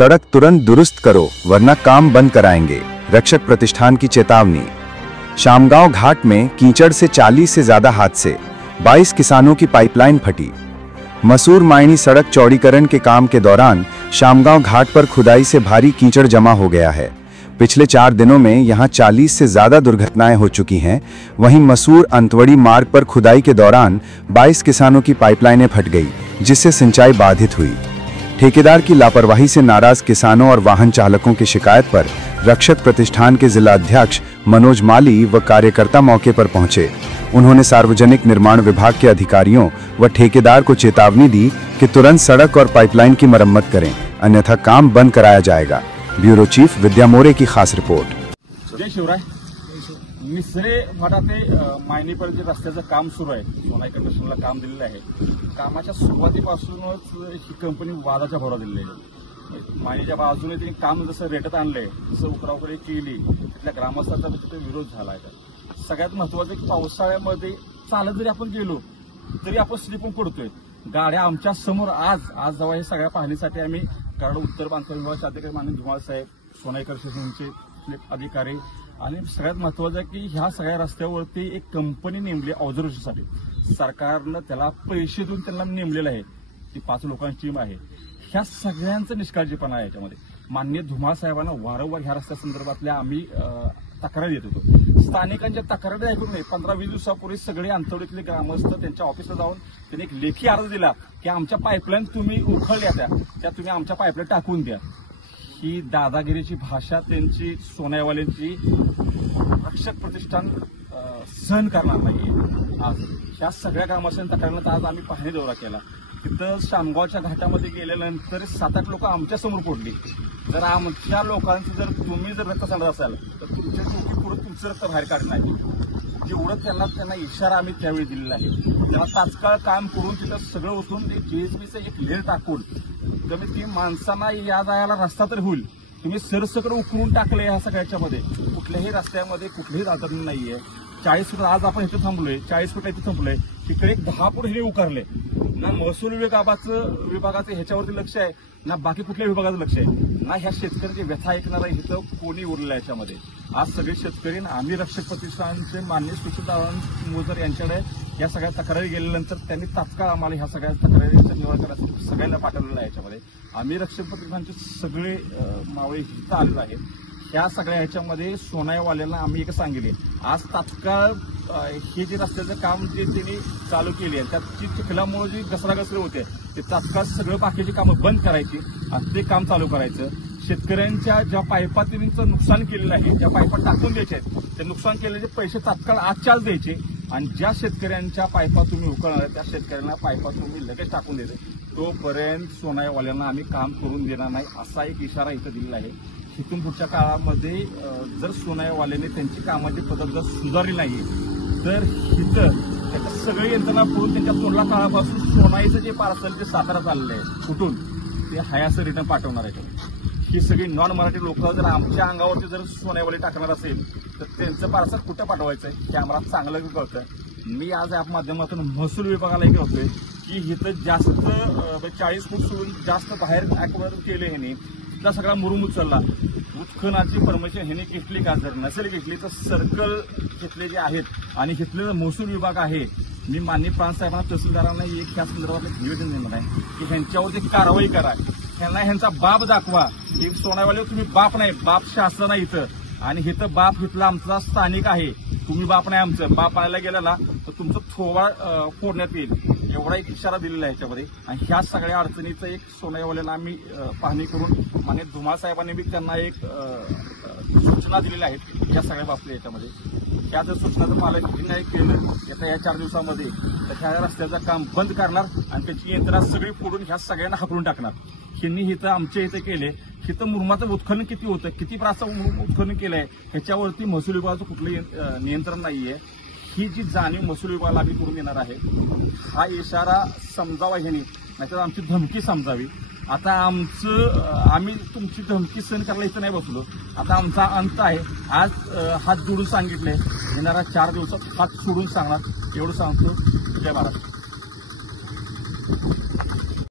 सड़क तुरंत दुरुस्त करो वरना काम बंद कराएंगे, रक्षक प्रतिष्ठान की चेतावनी। शामगांव घाट में कीचड़ से 40 से ज्यादा हादसे, 22 किसानों की पाइपलाइन फटी। मसूर मायनी सड़क चौड़ीकरण के काम के दौरान शामगांव घाट पर खुदाई से भारी कीचड़ जमा हो गया है। पिछले 4 दिनों में यहां 40 से ज्यादा दुर्घटनाएं हो चुकी हैं। वहीं मसूर अंतवड़ी मार्ग पर खुदाई के दौरान 22 किसानों की पाइपलाइनें फट गई, जिससे सिंचाई बाधित हुई। ठेकेदार की लापरवाही से नाराज किसानों और वाहन चालकों की शिकायत पर रक्षक प्रतिष्ठान के जिला अध्यक्ष मनोज माली व कार्यकर्ता मौके पर पहुंचे। उन्होंने सार्वजनिक निर्माण विभाग के अधिकारियों व ठेकेदार को चेतावनी दी कि तुरंत सड़क और पाइपलाइन की मरम्मत करें, अन्यथा काम बंद कराया जाएगा। ब्यूरो चीफ विद्या मोरे की खास रिपोर्ट। जय शिवराय। मिसरे फाटा ते मायनीपर्यंत रस्त्याचं काम सुरू आहे। सोनाई कंस्ट्रक्शनला काम दिलेलं आहे। कामाच्या सुरुवातीपासूनच ही कंपनी वादाच्या भोवरा दिलेली आहे। मायनीच्या बाजूने त्यांनी काम जसं रेटत आणलंय, जसं उकराउकरी केली, तिथल्या ग्रामस्थांचा तिथे विरोध झाला आहे। सगळ्यात महत्वाचं की पावसाळ्यामध्ये चालत जरी आपण गेलो तरी आपण स्लिपून पडतोय। गाड्या आमच्या समोर आज जेव्हा हे सगळ्या पाहणीसाठी आम्ही कारण उत्तर बांधकाम विभागाचे अधिकारी माननीय धुमाळ साहेब, सोनाई कंस्ट्रक्शनचे अधिकारी आणि सगळ्यात महत्वाचं आहे की ह्या सगळ्या रस्त्यावरती एक कंपनी नेमली ऑब्झर्वेशनसाठी। सरकारनं त्याला पैसे देऊन त्यांना नेमलेलं आहे। ती 5 लोकांची टीम आहे। ह्या सगळ्यांचं निष्काळजीपणा आहे याच्यामध्ये। माननीय धुमाळ साहेबांना वारंवार ह्या रस्त्या संदर्भातल्या आम्ही तक्रारी देत होतो। स्थानिकांच्या तक्रारी ऐकून नाही 15-20 दिवसापूर्वी सगळे अंतवडीतले ग्रामस्थ त्यांच्या ऑफिसला जाऊन त्यांनी एक लेखी अर्ज दिला की आमच्या पाईपलाईन तुम्ही उखळल्या त्या तुम्ही आमच्या पाईपलाईन टाकून द्या। ही दादागिरीची भाषा त्यांची सोनाईवाल्यांची रक्षक प्रतिष्ठान सहन करणार नाही। आज ह्या सगळ्या ग्रामस्थांच्या तक्रारीनंतर आज आम्ही पाहणी दौरा केला। तिथं शामगावच्या घाटामध्ये गेल्यानंतर 7-8 लोक आमच्या समोर पडली। जर आमच्या लोकांचं जर तुम्ही जर रक्त सांगत असाल तर तुमच्या पुढे तुमचं रक्त बाहेर काढणार नाही, जेवढं त्यांना इशारा आम्ही त्यावेळी दिलेला आहे। त्यांना तात्काळ काम करून तिथं सगळं उतरून जीएसबीचं एक लेर टाकून कमीत कमी माणसांना या जायला रस्ता तर होईल। तुम्ही सरसकट उकरून टाकले ह्या सगळ्याच्यामध्ये, कुठल्याही रस्त्यामध्ये कुठलीही अडचण नाहीये। 40 फूट आज आपण इथे थांबलोय, 40 फूट इथे थांबलोय, तिकडे 10 फूट हे उकारले ना। महसूल विभागाचं ह्याच्यावरती लक्ष आहे ना, बाकी कुठल्या विभागाचं लक्ष आहे ना। ह्या शेतकऱ्यांची व्यथा ऐकणारा इथं कोणी उरलं याच्यामध्ये। आज सगळे शेतकरी आम्ही रक्षक प्रतिष्ठानचे माननीय सुशील मोजर यांच्याकडे या सगळ्या तक्रारी गेल्यानंतर त्यांनी तात्काळ आम्हाला ह्या सगळ्या तक्रारीचं निवारण करायचं सगळ्यांना पाठवलेलं आहे। याच्यामध्ये आम्ही रक्षक प्रतिष्ठानचे सगळे मावळे इथं आलेलो आहे। ह्या सगळ्या ह्याच्यामध्ये सोनाईवाल्यांना आम्ही एक सांगितले, आज तात्काळ हे जे रस्त्याचं काम जे त्यांनी चालू केली आहे त्याची चिखलामुळे जी घसराघसरी होते ते तात्काळ सगळं बाकीची कामं बंद करायची आणि ते काम चालू करायचं। शेतकऱ्यांच्या ज्या पाईपा त्यांचं नुकसान केलेलं आहे, ज्या पाईपा टाकून द्यायचे आहेत, ते नुकसान केलेले पैसे तात्काळ आजच्या आज द्यायचे आणि ज्या शेतकऱ्यांच्या पाईपा तुम्ही उकळणार त्या शेतकऱ्यांना पाईपा तुम्ही लगेच टाकून द्यायचे। तोपर्यंत सोनाईवाल्यांना आम्ही काम करून देणार नाही असा एक इशारा इथं दिलेला आहे। इथून पुढच्या काळामध्ये जर सोनाईवाल्यांनी त्यांची कामाची पद्धत जर सुधारली नाही तर इथं त्याच्या सगळी यंत्रणा करून त्यांच्या तोंडला काळापासून सोनाईचं जे पार्सल जे सातारा चाललंय कुठून ते हायाचं रिटर्न पाठवणार आहे। ही सगळी नॉन मराठी लोक जर आमच्या अंगावरती जर सोनाईवाले टाकणार असेल तर त्यांचं पार्सल कुठं पाठवायचं हे आम्हाला चांगलं कळतं। मी आज या माध्यमातून महसूल विभागालाही कळतोय की इथं जास्त 40 फूट सोडून जास्त बाहेर केले ह्याने तिथला सगळा मुरुम उचलला। उत्खननाची परमिशन ह्याने घेतली का? जर नसेल घेतली तर सर्कल घेतले जे आहेत आणि घेतलेला महसूल विभाग आहे। मी माननीय प्रांतसाहेबांना तहसीलदारांना एक ह्या संदर्भात निवेदन देणार आहे की ह्यांच्यावरती कारवाई करा, ह्यांचा बाप दाखवा। की सोनाईवाले तुम्ही बाप नाही, बाप शासन आहे इथं आणि इथं बाप इथला आमचा स्थानिक आहे। तुम्ही बाप नाही, आमचं बाप आणायला गेला तर तुमचं थोबाड फोडण्यात येईल एवढा एक इशारा दिलेला आहे याच्यामध्ये। आणि ह्या सगळ्या अडचणीचं एक सोनाईवाल्यांना आम्ही पाहणी करून माननीय धुमाळ साहेबांनी बी त्यांना एक सूचना दिलेल्या आहेत या सगळ्या बाबतीत याच्यामध्ये। ह्या जर सूचना जर मला नाही केलं येत्या या 4 दिवसामध्ये तर ह्या रस्त्याचं काम बंद करणार आणि त्याची यंत्रणा सगळी फोडून ह्या सगळ्यांना हाकलून टाकणार। ह्यांनी इथं आमच्या इथं केले, इथं मुरुमाचं उत्खनन किती होतं, किती प्राचं उत्खनन केलंय ह्याच्यावरती महसूल विभागाचं कुठलं नियंत्रण नाहीये। ही जी जाणीव महसूल विभागाला आम्ही करून देणार आहे। हा इशारा समजावा ह्यांनी, नाहीतर आमची धमकी समजावी। आता आम्ही तुमची धमकी सहन करायला इथं नाही बसलो, आता आमचा अंत आहे। आज हात जोडून सांगितले, येणाऱ्या 4 दिवसात हात सोडून सांगणार, एवढं सांगतो। जय महाराष्ट्र।